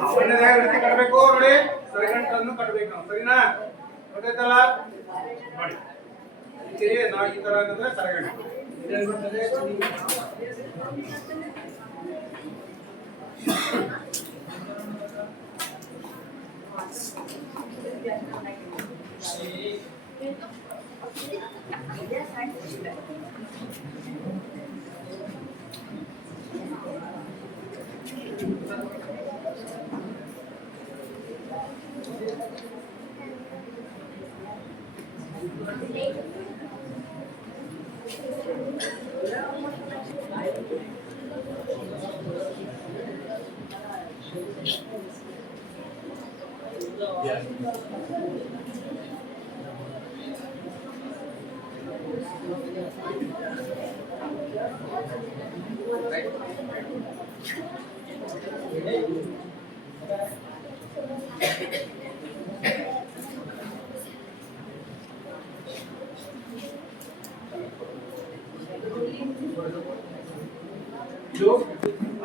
ಯಾವ ರೀತಿ ಕಟ್ಟಬೇಕು ನೋಡಿ, ಸರಿಗಂಟನ್ನು ಕಟ್ಟಬೇಕು ನಾವು, ಸರಿನಾ? ಗೊತ್ತಾಯ್ತಲ್ಲ? ನೋಡಿ ನಾವು ಈ ತರ ಅಂದ್ರೆ ಸರಿಗಂಟು ಇದೇನ್ ಬರ್ತದೆ?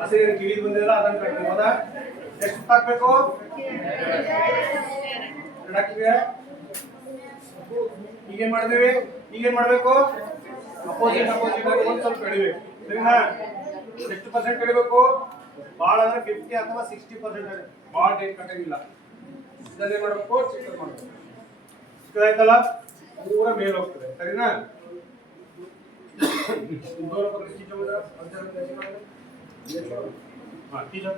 ಹಸಿ ಕಿವಿಗೆ ಬಂದಿಲ್ಲ ಅದನ್ನ ಕಟ್ಟಬೇಕು. ಹೌದಾ? ಎಷ್ಟು ಹಾಕ್ಬೇಕು? ಈಗೇನ್ ಮಾಡಿದೇವಿ? ಈಗೇನ್ ಮಾಡ್ಬೇಕು? ಅಪೋಸಿಟ್ ಆಗಿ ಒಂದ್ ಸ್ವಲ್ಪ ಕಡಿಬೇಕು, ಸರಿನಾ? ಎಷ್ಟು ಪರ್ಸೆಂಟ್ ಕಡಿಬೇಕು? ಭಾಳ ಅಂದ್ರೆ 50 ಅಥವಾ 60%. ಭಾಳ ಟೈಟ್ ಕಟ್ಟಂಗಿಲ್ಲ. ಇದನ್ನೇ ಮಾಡ್ಬೇಕು, ಚಿಕ್ಕದ್ ಮಾಡ್ಬೇಕು. ಚಿಕ್ಕದಾಯ್ತಲ್ಲ ಪೂರ ಮೇಲೆ ಹೋಗ್ತದೆ, ಸರಿನಾ? ಟೀಚರ್